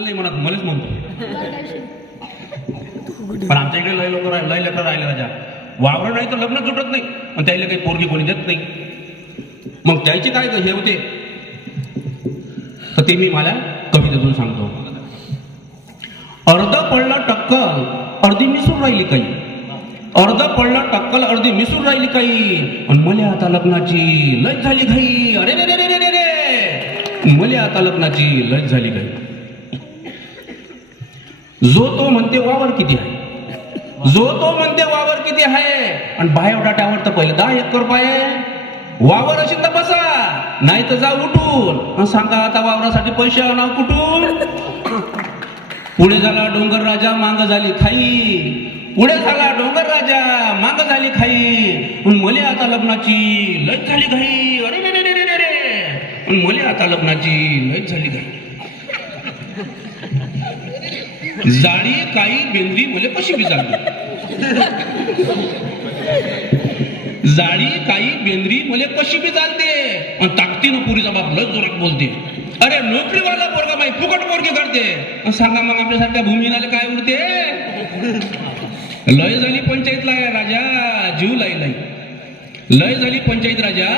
नाही म्हणत मलाच म्हणतो. पण आमच्या इकडे लय लोक लय लेकर राहिले राजा, वावर नाही तर लग्न जुटत नाही आणि त्याला काही पोरगी कोणी देत नाही. मग त्याचे काय हे होते तर ते मी मला कवितेतून सांगतो. अर्ध पडलं टक्कल अर्धी मिसून राहिली काही, अर्ध पडलं टक्कल अर्धी मिसून राहिली काही, आणि मले आता लग्नाची लय झाली घाई. अरे रे रे रे रे रे, मले आता लग्नाची लय झाली घाई. जो तो म्हणते वावर किती आहे, जो तो म्हणते वावर किती आहे, आणि बायोडाटावर तर पहिले 10 एकर पाय वावर असेल तर बसा, नाही तर जा उठून सांगा आता वावरासाठी पैसे आणाव कुठून. पुढे झाला डोंगर राजा मांग झाली खाई, पुढे झाला डोंगर राजा मांग झाली खाई, मले आता लग्नाची लय झाली घाई. अरे रे रे रे रे, मले आता लग्नाची लय झाली घाई. जाळी काही बेंद्री मले कशी बी चालते, जाळी काही बेंद्री मले कशी बी चालते, आणि ताकदीनं पुरीचा बाप लय जोरात बोलते. अरे नोकरीवाला पोरगा बाई फुकट पोरगी करते, सांगा मग आपल्यासारख्या भूमीनाले काय उडते. लय झाली पंचायतला राजा जीव लाई लाई, लय झाली पंचायत राजा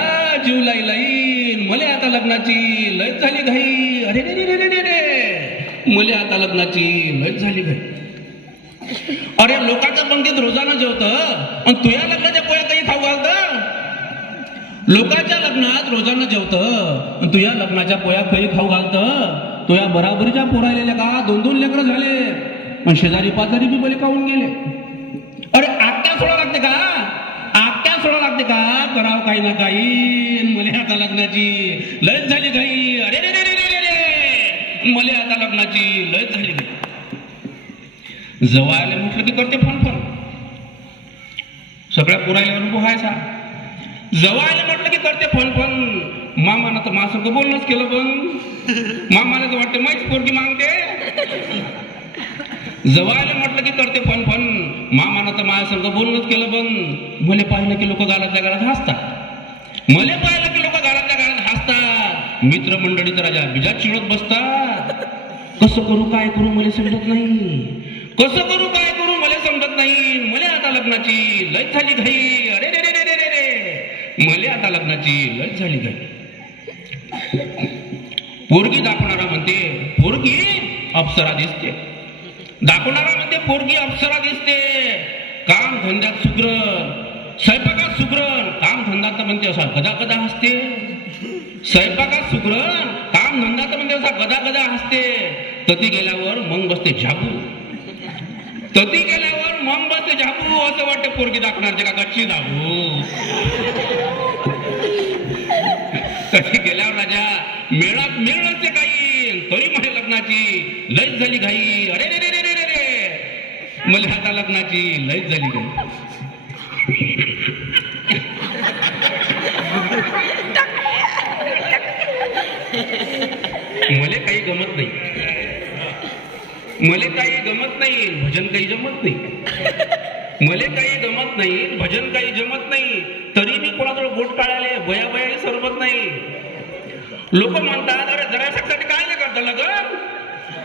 जीव लाई लाई, मले आता लग्नाची लय झाली घाई. अरे रे रे रे रे रे, मले आता लग्नाची लय झाली घाई. अरे लोकांच्या पंक्तीत रोजानं जेवतं आणि तुझ्या लग्नाच्या पोळ्या काही खाऊ घालतं. लोकांच्या लग्नात रोजानं जेवतं तुझ्या लग्नाच्या पोळ्या काही खाऊ घालतं. तुझ्या बराबरीच्या पोरायलेल्या का 2-2 लेकरं झाले, पण शेजारी पाजारी बी बले खाऊन गेले. अरे आट्या सोडा लागते का, आट्या सोडा लागते का, करावं काही ना काही. मले आता लग्नाची लयच झाली घाई. अरे रे रे रे रे, मले आता लग्नाची लयच झाली घाई. जवळ म्हटलं की करते फोन फोन, सगळ्या पुरायला अनुभव आहे सा. जवळ म्हटलं की करते फोन फोन, मामानं तर माझं बोलणंच केलं, पण मामाला तर वाटते माहीत पोरगी मागते. जवळ म्हटलं की करते फोन फोन, मामानं तर माझ्या बोलणंच केलं, पण मले पाहिलं की लोक गालातल्या गालात हसतात, मले पाहिलं की लोक गालातल्या गालात हसतात. मित्रमंडळी तर राजा बिजात चिडत बसतात. कसं करू काय करू मला समजत नाही, कसं करू काय करू मला समजत नाही. मले आता लग्नाची लय झाली घाई. अरे रे रे रे रे रे, मले आता लग्नाची लय झाली घाई. पोरगी दाखवणारा म्हणते पोरगी अप्सरा दिसते, दाखवणारा म्हणते पोरगी अप्सरा दिसते. काम धंद्यात सुग्रण, स्वयंपाकात सुग्रण, काम धंद्यात म्हणते असा गदा गदा हसते. स्वयंपाकात सुग्रण, काम धंद्यात म्हणते असा गदा गदा हसते. तती गेल्यावर मग बसते झाबू, तती गेल्यावर मग बसते झाबू. असं वाटते पोरगी दाखवणार का गच्ची दाबू. तशी गेल्यावर राजा मेळात मेळ नसते काही, तरी म्हणे लग्नाची लयच झाली घाई. अरे रे रे रे रे रे, मला आता लग्नाची लयच झाली घाई. मले काही गमत नाही, मले काही गमत नाही, भजन काही जमत नाही. मले काही गमत नाही, भजन काही जमत नाही, तरी मी कोणाजवळ बोट काढायला बया बयाही सरबत नाही. लोक म्हणतात अरे जराशासाठी काय नाही करतं लगन,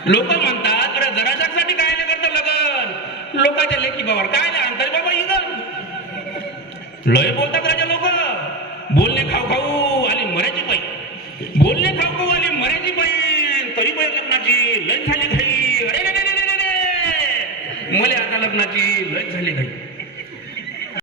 लोक म्हणतात अरे जराशासाठी काय नाही करतं लगन. लोकांच्या लेखी बाबावर काय नाही आणतात बाबा इगन. लय बोलतात राजा लोक, बोलणे खाऊ खाऊ आली मराठी बाई, बोलणे खाऊ खाऊ आली मराठी बाई, तरी बाई लग्नाची लय झाली घाई. अरे रे रे रे रे, मले आता लग्नाची लय झाली घाई.